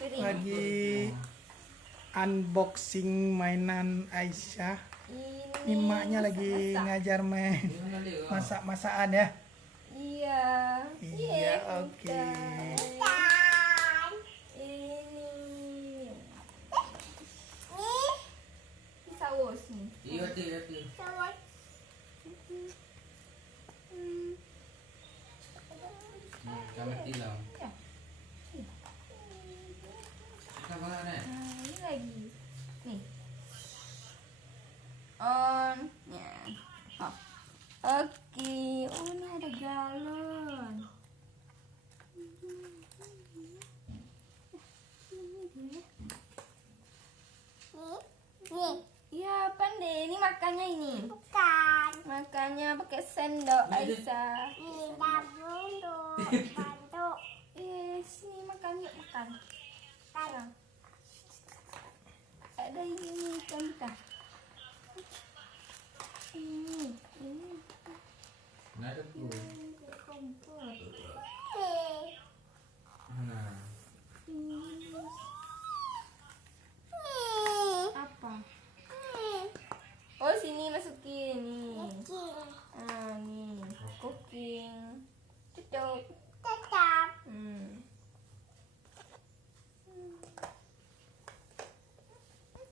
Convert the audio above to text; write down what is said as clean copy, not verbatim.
Lagi unboxing mainan Aisyah. Ini maknya lagi ngajar main masak-masakan ya. Iya. Iya, oke. Ini saus nih. Iya. Saus. Kami tilam. Ya. Kita mana nih? Ini lagi. Nih. On. Ya. Oh. Oke. Oh, ini ada galon. Iya, pandai. Ini makannya ini. Bukan. Makannya pakai sendok, Aisyah. Ini dulu. Bantu. Sini makan yuk, makan.